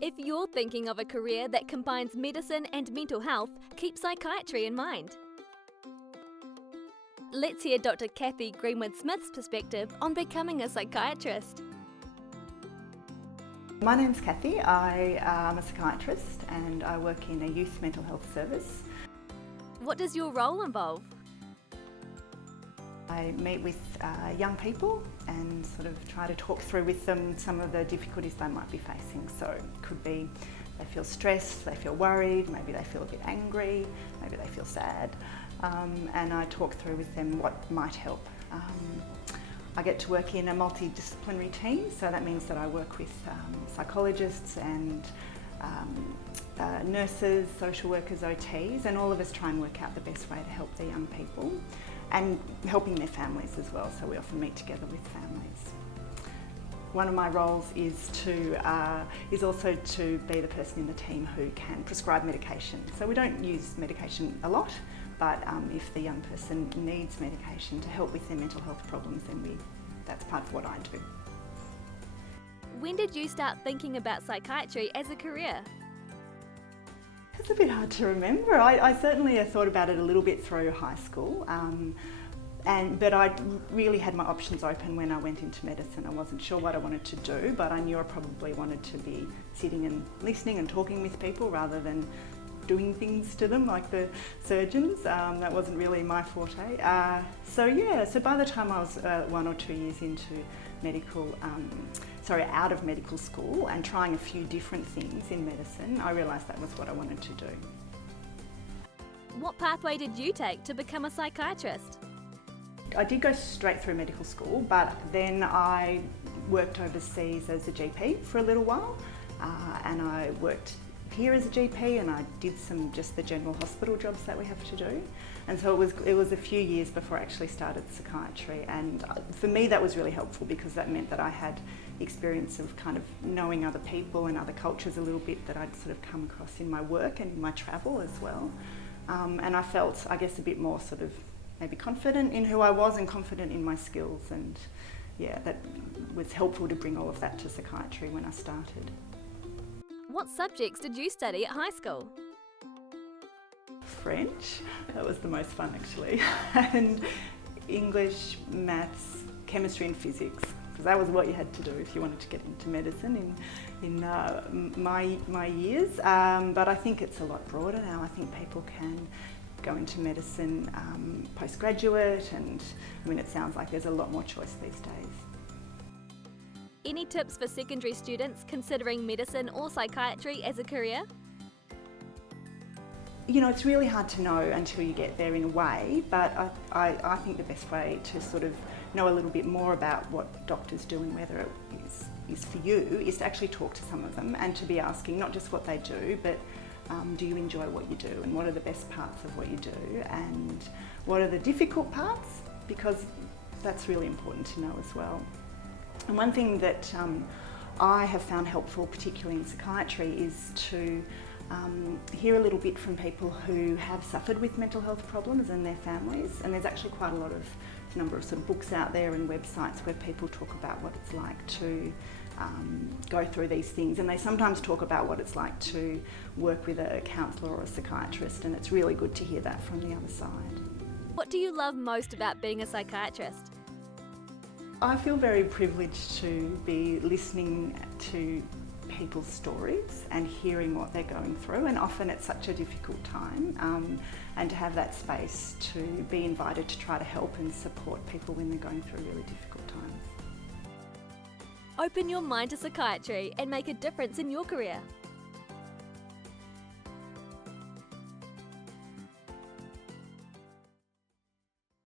If you're thinking of a career that combines medicine and mental health, keep psychiatry in mind. Let's hear Dr. Cathy Greenwood-Smith's perspective on becoming a psychiatrist. My name's Cathy. I am a psychiatrist and I work in a youth mental health service. What does your role involve? I meet with young people and sort of try to talk through with them some of the difficulties they might be facing. So it could be they feel stressed, they feel worried, maybe they feel a bit angry, maybe they feel sad, and I talk through with them what might help. I get to work in a multidisciplinary team, so that means that I work with psychologists and nurses, social workers, OTs, and all of us try and work out the best way to help the young people and helping their families as well, so we often meet together with families. One of my roles is also to be the person in the team who can prescribe medication. So we don't use medication a lot, but if the young person needs medication to help with their mental health problems, then that's part of what I do. When did you start thinking about psychiatry as a career? It's a bit hard to remember. I certainly thought about it a little bit through high school, but I really had my options open when I went into medicine. I wasn't sure what I wanted to do, but I knew I probably wanted to be sitting and listening and talking with people rather than doing things to them like the surgeons. That wasn't really my forte. So by the time I was 1 or 2 years into out of medical school and trying a few different things in medicine, I realised that was what I wanted to do. What pathway did you take to become a psychiatrist? I did go straight through medical school, but then I worked overseas as a GP for a little while, and I worked here as a GP, and I did just the general hospital jobs that we have to do. And so it was a few years before I actually started psychiatry, and for me that was really helpful because that meant that I had experience of kind of knowing other people and other cultures a little bit that I'd sort of come across in my work and in my travel as well. And I felt, I guess, a bit more sort of maybe confident in who I was and confident in my skills, and yeah, that was helpful to bring all of that to psychiatry when I started. What subjects did you study at high school? French, that was the most fun actually, and English, maths, chemistry and physics, because that was what you had to do if you wanted to get into medicine in my years. But I think it's a lot broader now. I think people can go into medicine postgraduate, and I mean it sounds like there's a lot more choice these days. Any tips for secondary students considering medicine or psychiatry as a career? You know, it's really hard to know until you get there in a way, but I think the best way to sort of know a little bit more about what doctors do and whether it is for you is to actually talk to some of them and to be asking not just what they do, but do you enjoy what you do, and what are the best parts of what you do, and what are the difficult parts, because that's really important to know as well. And one thing that I have found helpful, particularly in psychiatry, is to hear a little bit from people who have suffered with mental health problems and their families. And there's actually quite a number of sort of books out there and websites where people talk about what it's like to go through these things. And they sometimes talk about what it's like to work with a counsellor or a psychiatrist, and it's really good to hear that from the other side. What do you love most about being a psychiatrist? I feel very privileged to be listening to people's stories and hearing what they're going through, and often it's such a difficult time, and to have that space to be invited to try to help and support people when they're going through really difficult times. Open your mind to psychiatry and make a difference in your career.